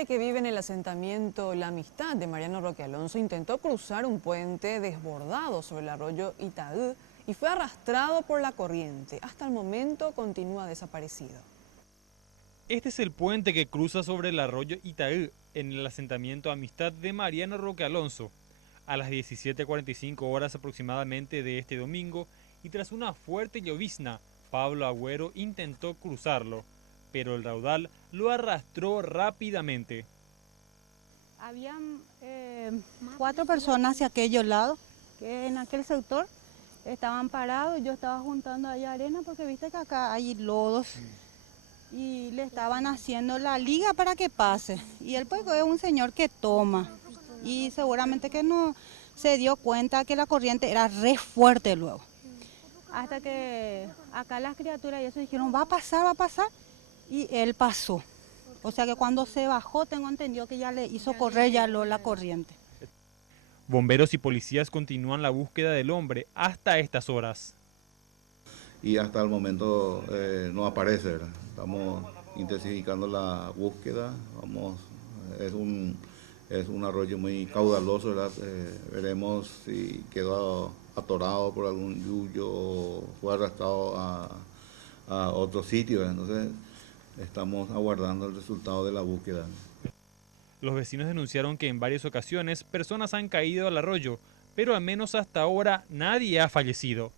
hombre que vive en el asentamiento La Amistad de Mariano Roque Alonso intentó cruzar un puente desbordado sobre el arroyo Itaú y fue arrastrado por la corriente. Hasta el momento continúa desaparecido. Este es el puente que cruza sobre el arroyo Itaú en el asentamiento Amistad de Mariano Roque Alonso. A las 17:45 horas aproximadamente de este domingo y tras una fuerte llovizna, Pablo Agüero intentó cruzarlo, pero el raudal lo arrastró rápidamente. Habían 4 personas hacia aquellos lados, que en aquel sector estaban parados. Yo estaba juntando ahí arena porque viste que acá hay lodos y le estaban haciendo la liga para que pase. Y él pues es un señor que toma y seguramente que no se dio cuenta que la corriente era re fuerte luego. Hasta que acá las criaturas y eso dijeron, va a pasar, y él pasó. O sea que cuando se bajó, tengo entendido que ya le hizo correr la corriente. Bomberos y policías continúan la búsqueda del hombre hasta estas horas. Y hasta el momento no aparece, ¿verdad? Estamos intensificando la búsqueda, es un arroyo muy caudaloso, ¿verdad? Veremos si quedó atorado por algún yuyo o fue arrastrado a otro sitio, ¿verdad? Entonces estamos aguardando el resultado de la búsqueda. Los vecinos denunciaron que en varias ocasiones personas han caído al arroyo, pero al menos hasta ahora nadie ha fallecido.